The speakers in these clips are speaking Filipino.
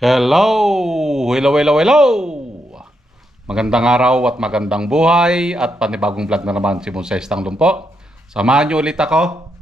Hello! Hello, hello, hello! Magandang araw at magandang buhay at panibagong vlog na naman si Moises Tanglumpo. Samahan niyo ulit ako.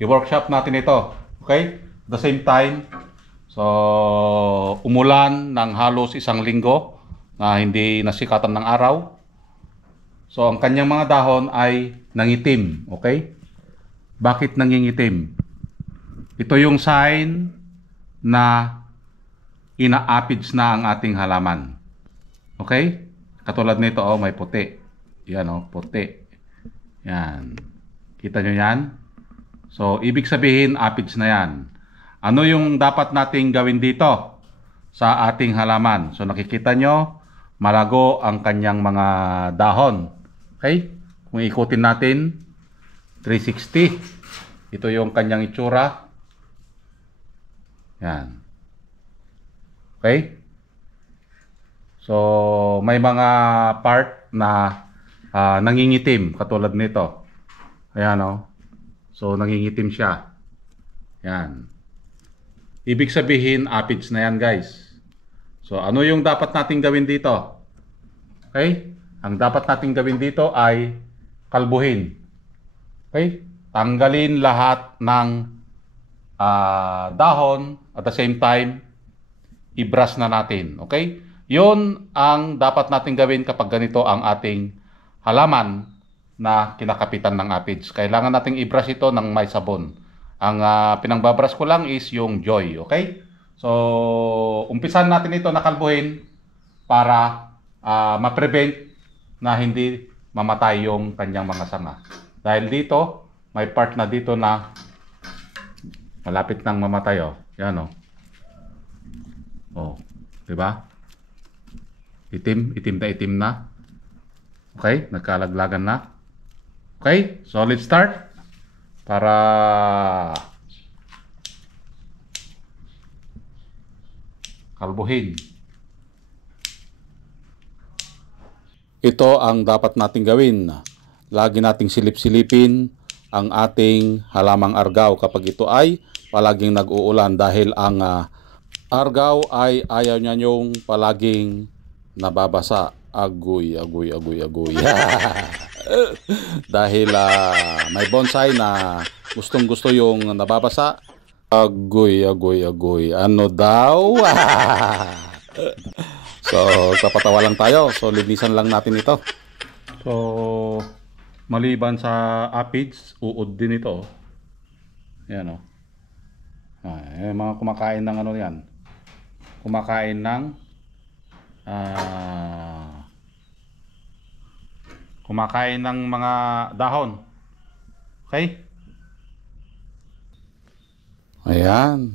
I-workshop natin ito. Okay? At the same time, so umulan ng halos isang linggo na hindi nasikatan ng araw. So ang kanyang mga dahon ay nangitim. Okay? Bakit nangingitim? Ito yung sign na ina-aphids na ang ating halaman. Okay? Katulad nito, oh, may puti. Yan, oh, puti. Yan. Kita nyo yan? So, ibig sabihin, aphids na yan. Ano yung dapat nating gawin dito sa ating halaman? So, nakikita nyo, malago ang kanyang mga dahon. Okay? Kung ikutin natin, 360. Ito yung kanyang itsura. Yan. Okay? So, may mga part na nangingitim katulad nito. Ayan, oh. So, nangingitim siya. Yan. Ibig sabihin, aphids na yan, guys. So, ano yung dapat nating gawin dito? Okay? Ang dapat nating gawin dito ay kalbuhin. Okay? Tanggalin lahat ng dahon at the same time i-brush na natin. Okay? Yun ang dapat natin gawin kapag ganito ang ating halaman na kinakapitan ng aphids. Kailangan nating i-brush ito ng may sabon. Ang pinangbabrush ko lang is yung Joy. Okay? So, umpisan natin ito na kalbuhin para ma-prevent na hindi mamatay yung kanyang mga sanga. Dahil dito, may part na dito na malapit nang mamatay. Oh. Yan, oh. Oh, 'di ba? Itim na. Okay, nagkalaglagan na. Okay, so let's start para kalbuhin. Ito ang dapat nating gawin. Lagi nating silip-silipin ang ating halamang argaw kapag ito ay palaging nag-uulan dahil ang argaw ay ayaw niya yung palaging nababasa. Agoy. Dahil may bonsai na gustong-gusto yung nababasa. Agoy. Ano daw? So, kapatawa lang tayo. So, linisan lang natin ito. So, maliban sa aphids, uod din ito. Yan, oh. Mga kumakain ng ano yan. Kumakain ng mga dahon. Okay? Ayan.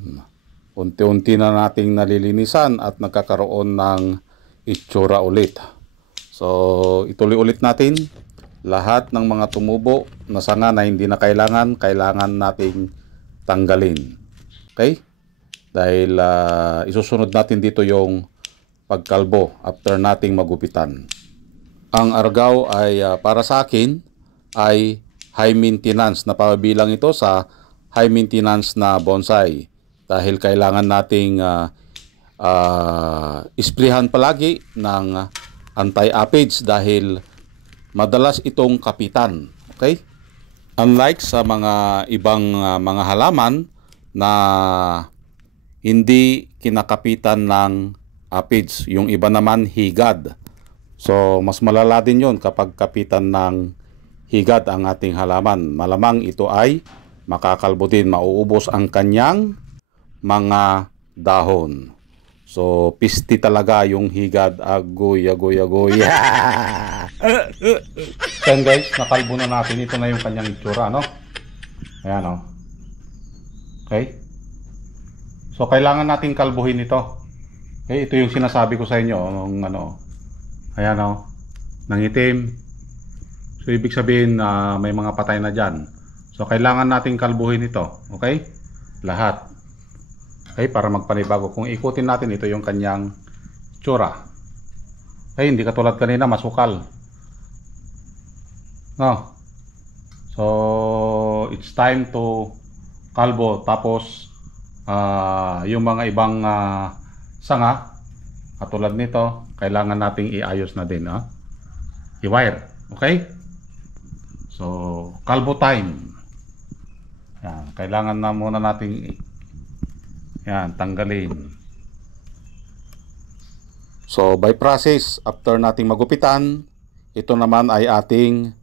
Unti-unti na nating nalilinisan at nagkakaroon ng itsura ulit. So, ituloy ulit natin. Lahat ng mga tumubo na sanga na hindi na kailangan nating tanggalin. Okay? Dahil isusunod natin dito yung pagkalbo after nating magupitan. Ang argaw ay para sa akin ay high maintenance. Napabilang ito sa high maintenance na bonsai. Dahil kailangan nating isprihan palagi ng anti-aphids dahil madalas itong kapitan. Okay? Unlike sa mga ibang mga halaman na hindi kinakapitan ng aphids. Yung iba naman higad. So, mas malala din yun kapag kapitan ng higad ang ating halaman. Malamang ito ay makakalbo din. Mauubos ang kanyang mga dahon. So, pisti talaga yung higad. Agoy. Then guys, nakalbo na natin. Ito na yung kanyang itsura, no? Ayan, oh. Okay? So, kailangan nating kalbuhin ito. Okay, ito yung sinasabi ko sa inyo. Ayan, oh. Nangitim. So, ibig sabihin may mga patay na dyan. So, kailangan nating kalbuhin ito. Okay? Lahat. Okay, para magpanibago. Kung ikutin natin, ito yung kanyang tsura. Okay, hindi katulad kanina, masukal. No? So, it's time to kalbo. Tapos, yung mga ibang sanga, katulad nito, kailangan nating iayos na din, i-wire. Okay? So, kalbo time. Yan, kailangan na muna nating tanggalin. So, by process, after nating magupitan, ito naman ay ating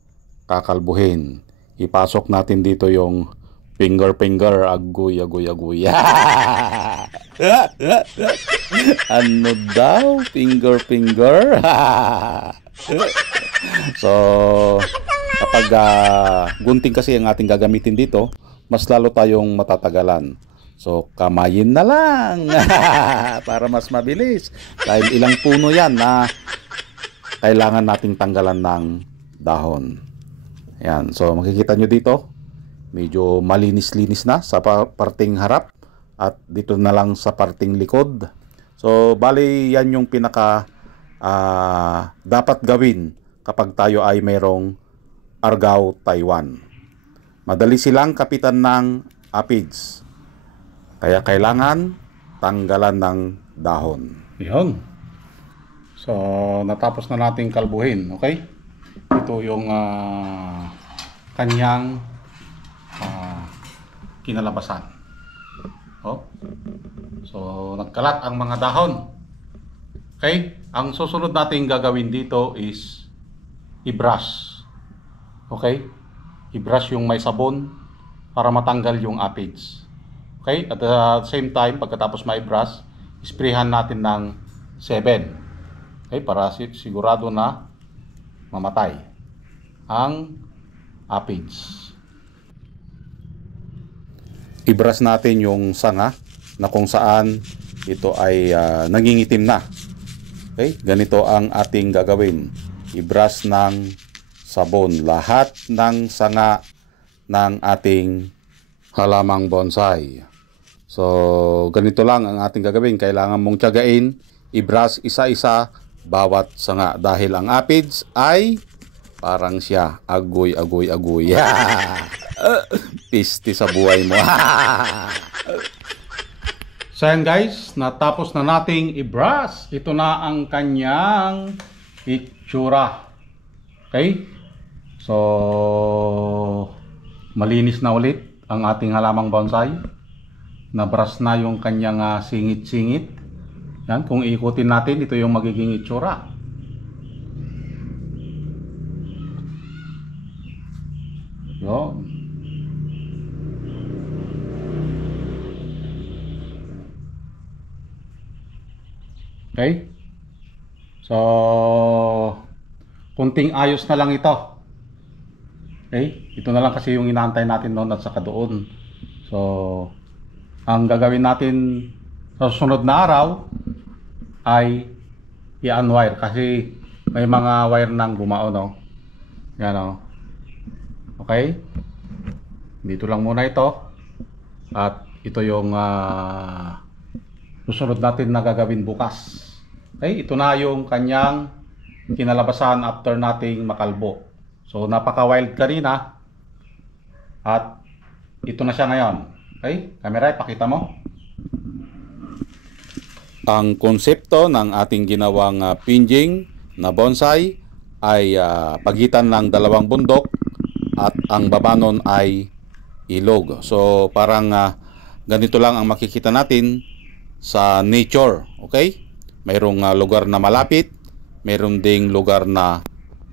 kakalbuhin. Ipasok natin dito yung finger, agoy. Ano daw? Finger. So, kapag gunting kasi ang ating gagamitin dito, mas lalo tayong matatagalan. So, kamayin na lang para mas mabilis. Dahil ilang puno yan na kailangan nating tanggalan ng dahon. Yan. So, makikita nyo dito, medyo malinis-linis na sa parting harap at dito na lang sa parting likod. So, bali yan yung pinaka dapat gawin kapag tayo ay mayroong Argao Taiwan. Madali silang kapitan ng aphids. Kaya kailangan tanggalan ng dahon. Yun. So, natapos na nating kalbuhin. Okay? Ito yung kanyang kinalabasan. Oh. So, nagkalat ang mga dahon. Okay? Ang susunod nating gagawin dito is i-brush. Okay? I-brush yung may sabon para matanggal yung aphids. Okay? At the same time, pagkatapos ma-brush, sprayhan natin ng 7. Okay? Para sigurado na mamatay ang aphids. I-brush natin yung sanga na kung saan ito ay nangingitim na. Okay? Ganito ang ating gagawin. I-brush ng sabon lahat ng sanga ng ating halamang bonsai. So, ganito lang ang ating gagawin. Kailangan mong tiyagain, i-brush isa-isa bawat sanga. Dahil ang aphids ay parang siya, agoy. Pisti sa buhay mo. So yan guys, natapos na nating i-brush. Ito na ang kanyang itsura. Okay? So, malinis na ulit ang ating halamang bonsai. Nabrush na yung kanyang singit-singit. Yan, kung ikutin natin, ito yung magiging itsura. Yun. Okay? So, kunting ayos na lang ito. Okay? Ito na lang kasi yung inaantay natin noon at saka doon. So, ang gagawin natin sa susunod na araw ay i-unwire kasi may mga wire nang bumao, no? Yan, no? Okay? Dito lang muna ito. At ito yung susunod natin na gagawin bukas. Okay? Ito na yung kanyang kinalabasan after nating makalbo. So, napaka-wild kanina. At ito na siya ngayon. Okay? Camera, ipakita mo. Ang konsepto ng ating ginawang pinjing na bonsai ay pagitan ng dalawang bundok at ang baba nun ay ilog. So, parang ganito lang ang makikita natin sa nature. Okay? Mayroong lugar na malapit, mayroong ding lugar na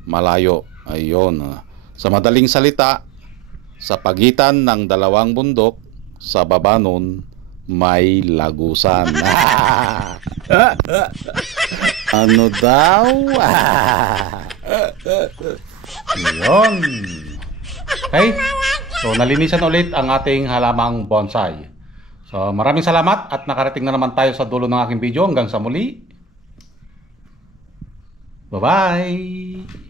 malayo. Ayun. Sa madaling salita, sa pagitan ng dalawang bundok, sa baba nun, may lagusan. Ano daw? Ayun. Okay? So, nalinisan ulit ang ating halamang bonsai. So, maraming salamat at nakarating na naman tayo sa dulo ng aking video. Hanggang sa muli. Bye-bye!